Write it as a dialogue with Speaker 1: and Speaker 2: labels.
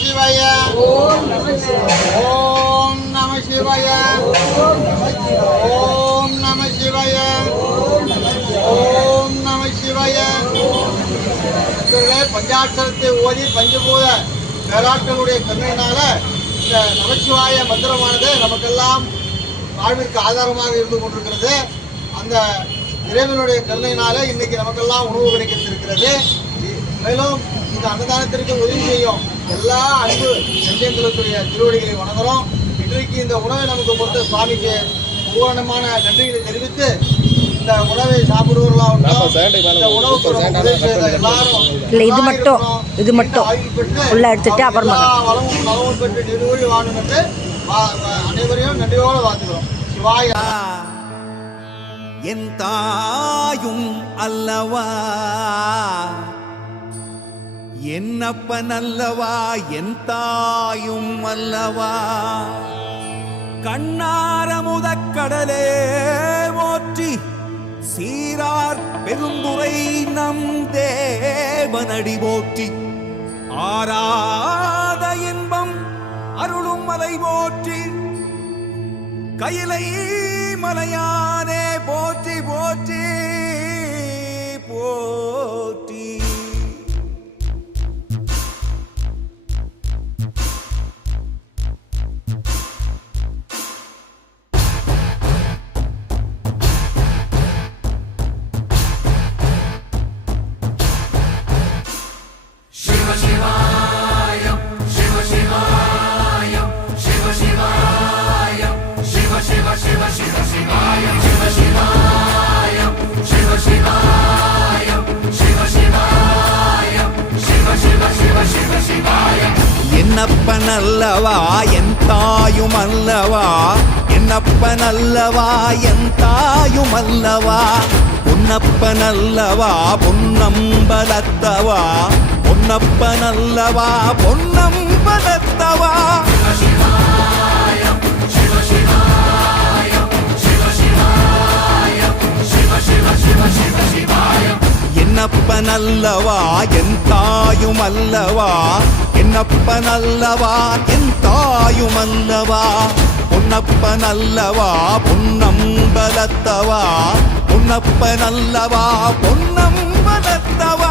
Speaker 1: சிவாய. ஓம் நம சிவாய. ஓம் நம சிவாய. ஓம் நம சிவாய. பஞ்சாட்சரத்தை ஓதி பஞ்சபூத பேராற்றலுடைய கருணையினால இந்த நமச்சிவாய மந்திரமானது நமக்கெல்லாம் வாழ்விற்கு ஆதாரமாக இருந்து கொண்டிருக்கிறது. அந்த இறைவனுடைய கருணையினால இன்னைக்கு நமக்கெல்லாம் உணவு கிடைக்கிறது மேலும் இந்த அன்னதானத்திற்கு உதவி செய்யும் எல்லா அன்பு நெஞ்சங்களுடைய திருவடிகளை வணங்குறோம் இன்றைக்கு இந்த உணவை நமக்கு கொடுத்த சுவாமிக்கு பூரணமான நன்றிகளை தெரிவித்து இந்த உணவை சாப்பிடுவர்களாக
Speaker 2: இல்லை, இது மட்டும், இது மட்டும். உள்ள எடுத்துட்டு அப்புறமா.
Speaker 1: வளமும் நலமும் பெற்று நெடுவழி வாழும் என்று அனைவரையும் நன்றியோடு வாழ்த்துக்கிறோம் சிவாய
Speaker 3: என் தாயும் அல்லவா என்னப்பன் அல்லவா என் தாயும் அல்லவா? கண்ணாரமுதக் கடலே போற்றி சீரார் பெருந்துரை நம் தேவனடி போற்றி. ஆராத இன்பம் அருளும் மலை போற்றி. கையிலை மலையானே என்னப்பன் அல்லவா என் தாயும் அல்லவா என்னப்பன் அல்லவா என் தாயும் அல்லவா பொன்னப்பன் அல்லவா பொன்னம்பலத்தவா? பொன்னப்பன் அல்லவா பொன்னம்பலத்தவா? என்னப்பன் அல்லவா என் தாயும் அல்லவா என்னப்பன் அல்லவா என் தாயும் அல்லவா பொன்னப்பன் அல்லவா பொன்னம்பலத்தவா? பொன்னப்பன் அல்லவா பொன்னம்பலத்தவா?